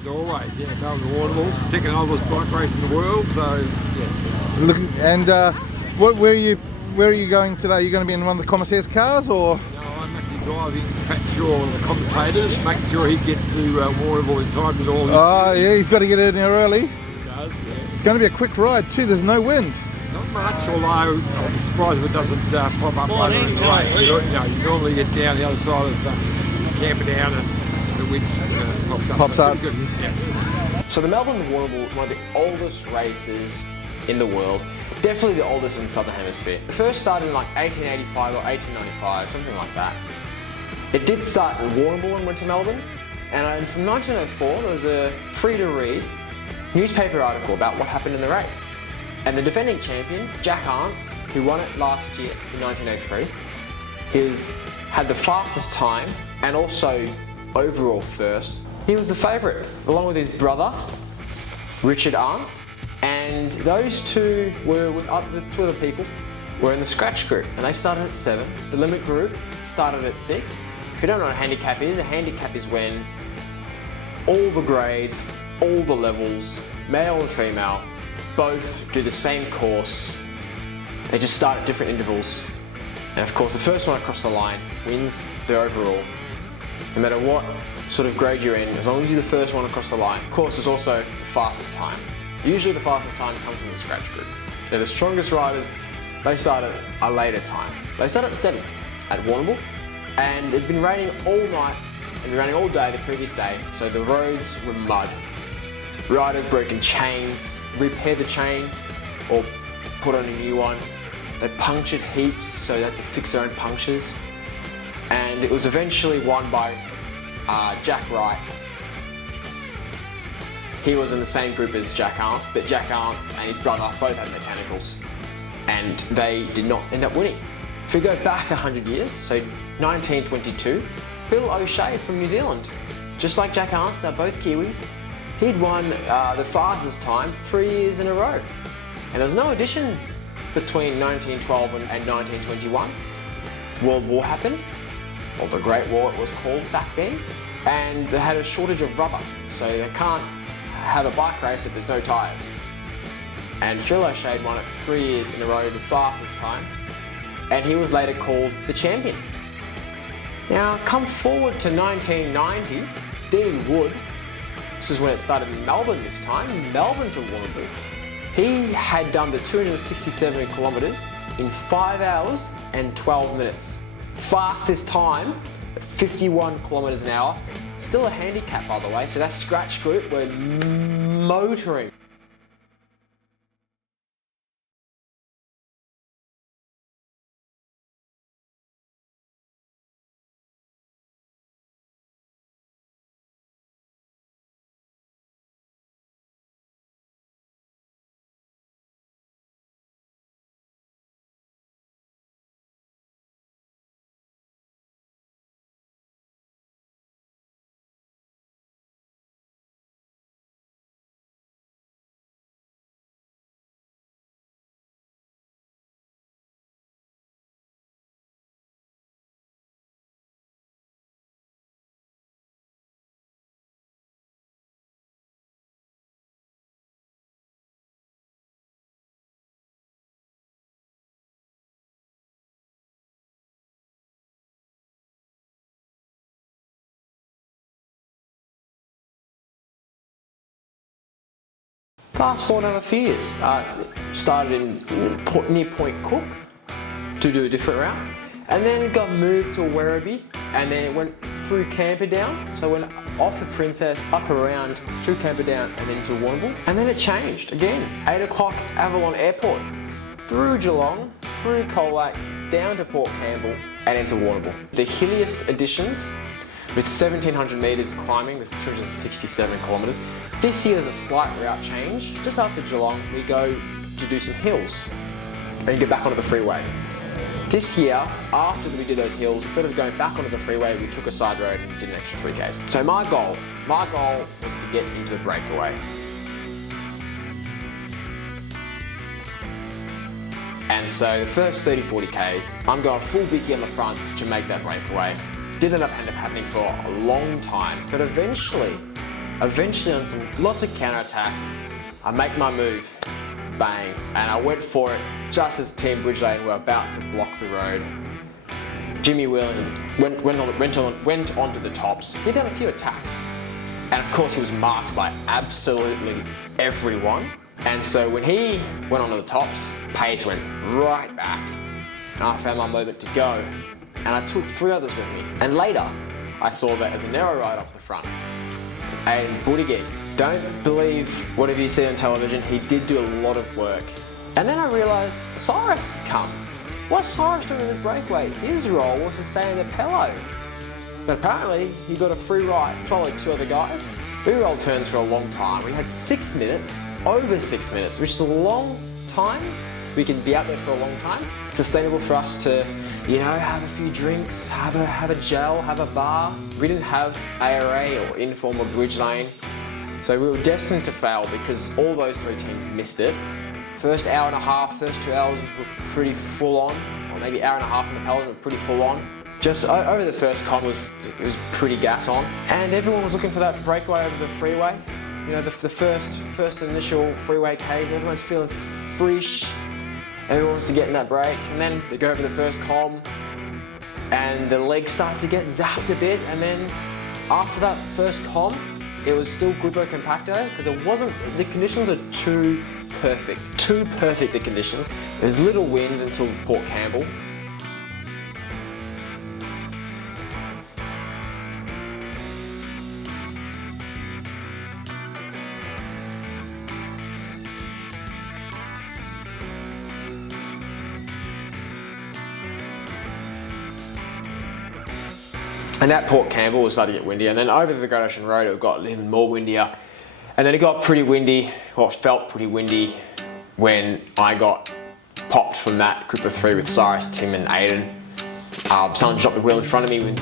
As always, yeah, Melbourne Warrnambool, second oldest bike race in the world, so yeah. Look, and where are you going today? Are you going to be in one of the commissaire's cars, or? No, I'm actually driving Pat Shaw, one of the commentators, making sure he gets to Warrnambool in time with all his Yeah, he's got to get in there early. He does, yeah. It's going to be a quick ride too, there's no wind. Not much, although I'm surprised if it doesn't pop up later in the race. You normally get down the other side of Camperdown and the wind pops up. Pops up. Yeah. So the Melbourne Warrnambool is one of the oldest races in the world. Definitely the oldest in the Southern Hemisphere. It first started in like 1885 or 1895, something like that. It did start in Warrnambool and went to Melbourne. And from 1904, there was a free-to-read newspaper article about what happened in the race. And the defending champion, Jack Arndt, who won it last year in 1903, had the fastest time and also overall first. He was the favourite, along with his brother, Richard Arndt, and those two were with two other people were in the scratch group, and they started at 7. The limit group started at 6. If you don't know what a handicap is when all the grades, all the levels, male and female, both do the same course. They just start at different intervals. And of course, the first one across the line wins the overall. No matter what sort of grade you're in, as long as you're the first one across the line. Of course, it's also the fastest time. Usually the fastest time comes from the scratch group. Now the strongest riders, they start at a later time. They start at 7 at Warrnambool, and it's been raining all night and raining all day the previous day, so the roads were mud. Riders broken chains, repaired the chain or put on a new one. They punctured heaps, so they had to fix their own punctures. And it was eventually won by Jack Wright. He was in the same group as Jack Arndt, but Jack Arndt and his brother both had mechanicals, and they did not end up winning. If we go back 100 years, so 1922, Bill O'Shea from New Zealand, just like Jack Arndt, they're both Kiwis, he'd won the fastest time 3 years in a row. And there was no addition between 1912 and 1921. World War happened, or the Great War it was called back then, and they had a shortage of rubber, so they can't have a bike race if there's no tyres. And Bill O'Shea won it 3 years in a row, the fastest time, and he was later called the champion. Now, come forward to 1990, Dean Wood, this is when it started in Melbourne this time, Melbourne to Warrnambool. He had done the 267 kilometres in 5 hours and 12 minutes. Fastest time, 51 kilometres an hour. Still a handicap, by the way, so that scratch group were motoring. Fast forward another few years. Started near Point Cook to do a different route, and then it got moved to Werribee, and then it went through Camperdown. So it went off the Princess, up around, through Camperdown, and then to Warrnambool. And then it changed again. 8 o'clock, Avalon Airport, through Geelong, through Colac, down to Port Campbell, and into Warrnambool. The hilliest additions, with 1,700 metres climbing, with 267 kilometres. This year there's a slight route change. Just after Geelong, we go to do some hills and get back onto the freeway. This year, after we did those hills, instead of going back onto the freeway, we took a side road and did an extra 3 Ks. So my goal was to get into the breakaway. And so the first 30, 40 Ks, I'm going full Bicky on the front to make that breakaway. Didn't end up happening for a long time, but eventually Eventually on lots of counterattacks, I make my move, bang, and I went for it just as Team Bridge Lane were about to block the road. Jimmy Whelan went onto the tops. He'd done a few attacks. And of course he was marked by absolutely everyone. And so when he went onto the tops, pace went right back. And I found my moment to go. And I took 3 others with me. And later, I saw that as a narrow ride up the front. It's Aiden Buttigieg. Don't believe whatever you see on television, he did do a lot of work. And then I realised Cyrus has come. What's Cyrus doing in this breakaway? His role was to stay in the pello. But apparently, he got a free ride, followed 2 other guys. We rolled turns for a long time. We had 6 minutes, over 6 minutes, which is a long time. We can be out there for a long time. It's sustainable for us to, you know, have a few drinks, have a gel, have a bar. We didn't have ARA or informal bridge lane. So we were destined to fail because all those 3 teams missed it. First hour and a half, first 2 hours were pretty full on, or maybe hour and a half in the Peloton were pretty full on. Just over the first con it was pretty gas on, and everyone was looking for that breakaway over the freeway. You know, the first initial freeway Ks, everyone's feeling fresh. Everyone wants to get in that break, and then they go over the first com, and the legs start to get zapped a bit, and then after that first com, it was still grupo compacto because the conditions are too perfect the conditions. There's little wind until Port Campbell. And at Port Campbell it started to get windy, and then over the Great Ocean Road it got even more windier. And then it got pretty windy, or it felt pretty windy, when I got popped from that group of 3 with Cyrus, Tim and Aiden. Someone dropped the wheel in front of me when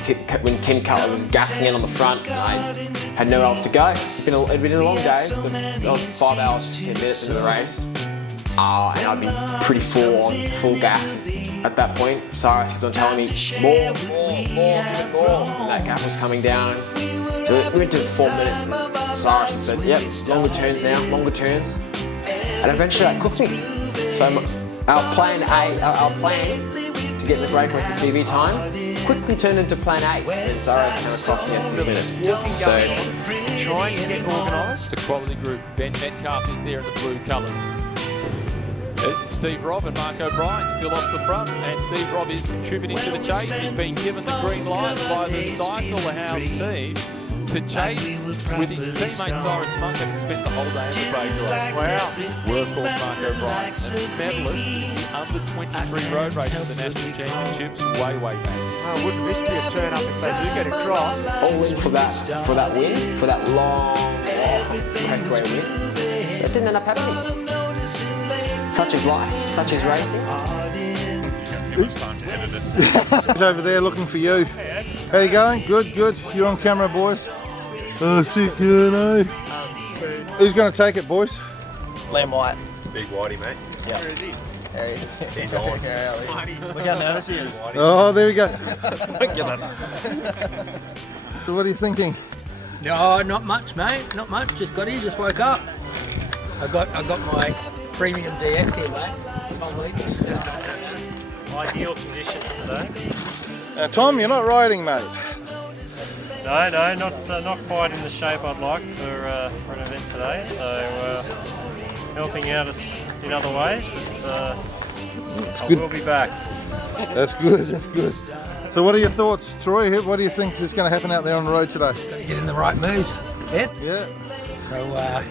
Tim Cutler was gassing in on the front, and I had nowhere else to go. It'd been a long day, but that was 5 hours, 10 minutes into the race. And I'd been pretty full gas at that point. Cyrus kept on telling me, more, and that gap was coming down. So we went to 4 minutes, and Cyrus said, yep, longer turns now, longer turns. And eventually that cooked me. So our plan to get in the breakaway for TV time quickly turned into plan A. And Cyrus came across me at 6 minutes. So trying to get organised. The quality group. Ben Metcalf is there in the blue colours. Steve Robb and Mark O'Brien still off the front, and Steve Robb is contributing to the chase. He's been given the green light by the Cycle House team to chase with his teammate Cyrus Monk, having spent the whole day in the breakaway. Wow. Workhorse Mark O'Brien, and medalist in the under-23 road race of the National Championships way back. Oh, wouldn't this be a turn up if they do get across? all in for that win, for that long breakaway win. That didn't end up happening. Such is life, such is racing. He's over there looking for you. How you going? Good, good. You're on camera, boys. Oh, sick, yeah, Who's going to take it, boys? Liam White. Big Whitey, mate. Yeah. Where is he? Yeah, He's on. Look how nervous he is. Oh, there we go. Don't get that. So what are you thinking? No, not much, mate. Not much. Just got here. Just woke up. I got my premium DS here, mate. Ideal conditions today. Tom, you're not riding, mate. No, not quite in the shape I'd like for an event today. So helping out us in other ways, but I will be back. That's good, that's good. So what are your thoughts, Troy? What do you think is going to happen out there on the road today? Get in the right moves. Yeah. Yeah. So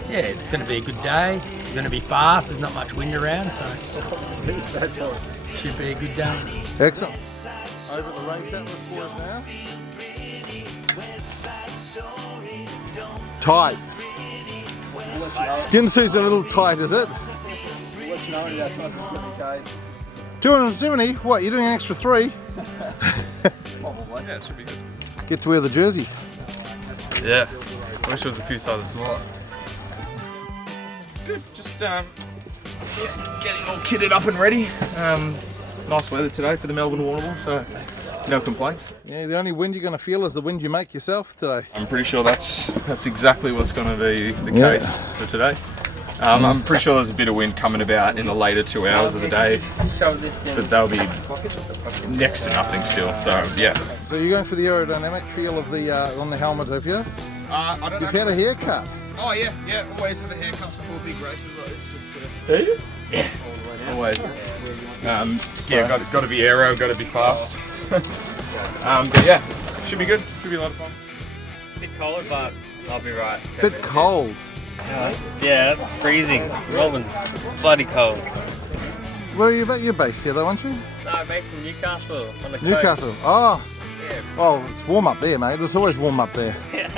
yeah, it's going to be a good day. It's going to be fast. There's not much wind around, so should be a good day. Excellent. Over the race that was for us now. Tight. Skin suit's a little tight, is it? 270? What, you're doing an extra 3? Yeah, it should be good. Get to wear the jersey. Yeah, I wish it was a few sizes smaller. Good, just getting all kitted up and ready. Nice weather today for the Melbourne Warrnambool, so no complaints. Yeah, the only wind you're going to feel is the wind you make yourself today. I'm pretty sure that's exactly what's going to be the case for today. I'm pretty sure there's a bit of wind coming about in the later 2 hours of the day, but they'll be next to nothing still. So yeah. So you're going for the aerodynamic feel of the on the helmet, have you? I don't. You've had a haircut. Oh yeah. Always have a haircut before big races like this. Yeah. Always. Yeah, got to be aero, got to be fast. But yeah, should be good. Should be a lot of fun. Bit cold, but I'll be right. Bit cold. Yeah, it's freezing. Melbourne's bloody cold. Where are you at? You're based here though, aren't you? No, I'm based in Newcastle on the coast. Newcastle. Oh. Yeah. Oh, it's warm up there, mate. It's always warm up there. Yeah.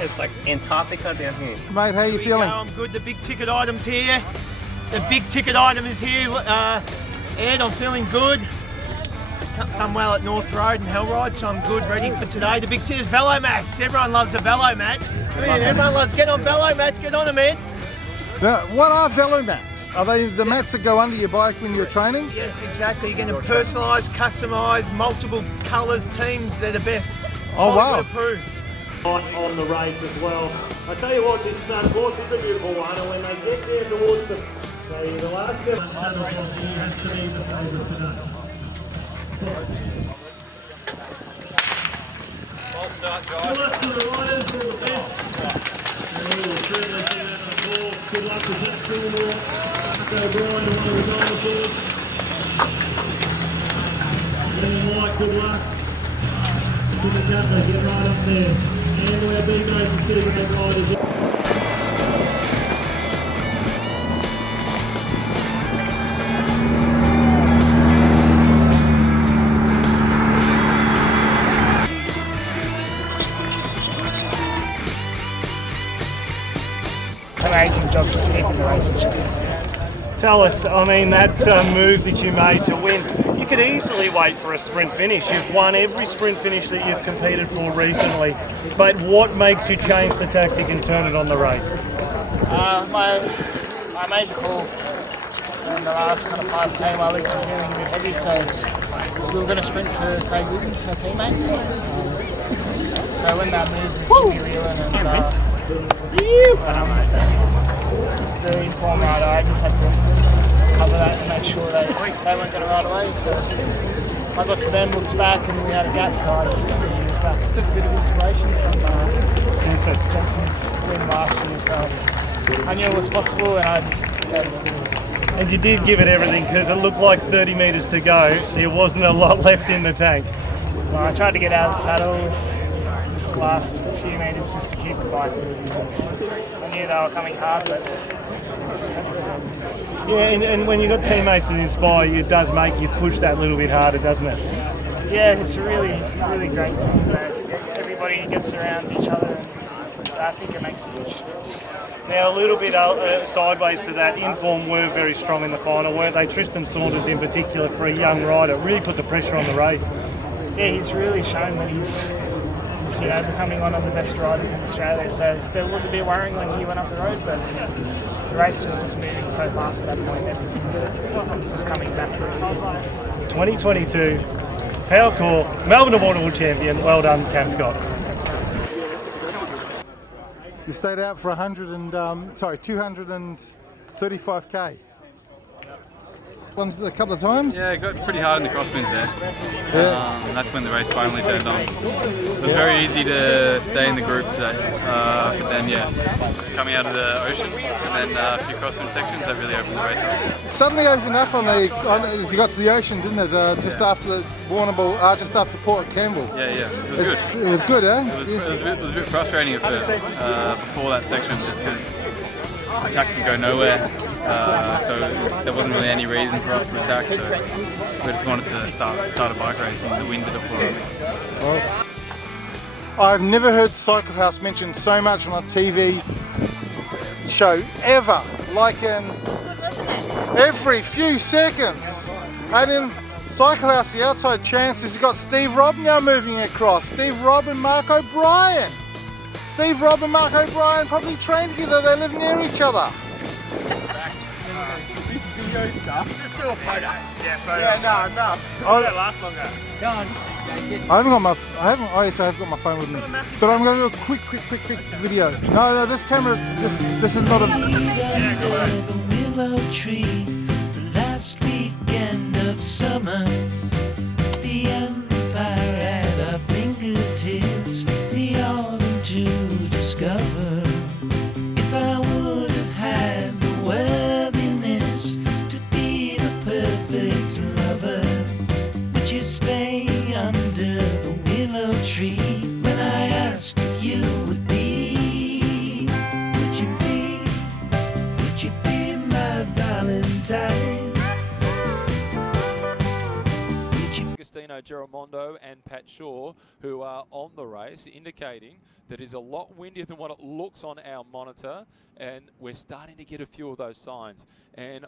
It's like Antarctica down here. Mate, how you feeling? I'm good. The big ticket item's here. The big ticket item is here. Ed, I'm feeling good. Come well at North Road and Hellride, so I'm good, ready for today. The big ticket Velo mats. Everyone loves a Velo mat. I mean, everyone loves get on Velo mats. Get on them, Ed. Now, what are Velo mats? Are they the mats that go under your bike when you're training? Yes, exactly. You're going to personalise, customise, multiple colours, teams. They're the best. Oh wow! Approved. On the race as well. I tell you what, this course is a beautiful one, and when they get there towards the last bit, has to be the favourite today. Well start, Good luck to the riders, all the best. And we will certainly see that on the course. Good luck to Jack Coolmore, Mark O'Brien, and one of the dinosaurs. Ian White, good luck. To the Cutler, get right up there. And we're being known for sitting on riders. Amazing job just keeping the racing show. Tell us, I mean, that move that you made to win, you could easily wait for a sprint finish. You've won every sprint finish that you've competed for recently, but what makes you change the tactic and turn it on the race? I made the call in the last kind of 5k. My legs were feeling a bit heavy, so we were going to sprint for Craig Wiggins, my teammate. So when that moved with Jimmy Whelan and the inform rider, I just had to cover that and make sure they weren't going to ride away. So I got to them, looked back, and we had a gap, so I just got to use back. I took a bit of inspiration from Jensen's win last year, so I knew it was possible, and I just gave it a bit. And you did give it everything, because it looked like 30 metres to go. There wasn't a lot left in the tank. Well, I tried to get out of the saddle just the last few metres just to keep the bike moving. I knew they were coming hard, but yeah, and when you've got teammates that inspire you, it does make you push that little bit harder, doesn't it? Yeah, it's a really great team. Everybody gets around each other, and I think it makes a huge difference. Now, a little bit sideways to that, Inform were very strong in the final, weren't they? Tristan Saunders in particular, for a young rider, really put the pressure on the race. Yeah, he's really shown that he's becoming one of the best riders in Australia. So there was a bit worrying when he went up the road, but the race was just moving so fast at that point. Everything was just coming back through. 2022 Powercore Melbourne Warrnambool champion. Well done, Cam Scott. You stayed out for 235k. A couple of times? Yeah, got pretty hard in the crosswinds there. That's when the race finally turned on. It was very easy to stay in the group today, but then coming out of the ocean and then a few crosswind sections, that really opened the race up. Suddenly opened up as you got to the ocean, didn't it? Just after the Warrnambool, just after Port Campbell. Yeah, it was good. It was good, eh? It was a bit frustrating at first, before that section, just because the attacks would go nowhere. So there wasn't really any reason for us to attack, so we just wanted to start a bike race, and the wind did it for us. Well, I've never heard Cycle House mentioned so much on a TV show ever, like in every few seconds. And in Cycle House, the outside chances, you've got Steve Robb now moving across. Steve Robb and Mark O'Brien. Steve Robb and Mark O'Brien probably train together, they live near each other. Video stuff. do a photo. Yeah, photo. Yeah, no. Oh, that lasts longer. Go on. I haven't got my, yes, I have got my phone with me. But I'm going to do a quick video. No, this camera, this is not a... Yeah, go on. The willow tree, the last weekend of summer, the empire at our fingertips, the autumn to discover. If I would have had the worthiness to be the perfect lover, would you stay under the willow tree when I asked if you would be? Would you be my Valentine? Agostino Giramondo and Pat Shaw, who are on the race, indicating that it's a lot windier than what it looks on our monitor, and we're starting to get a few of those signs. And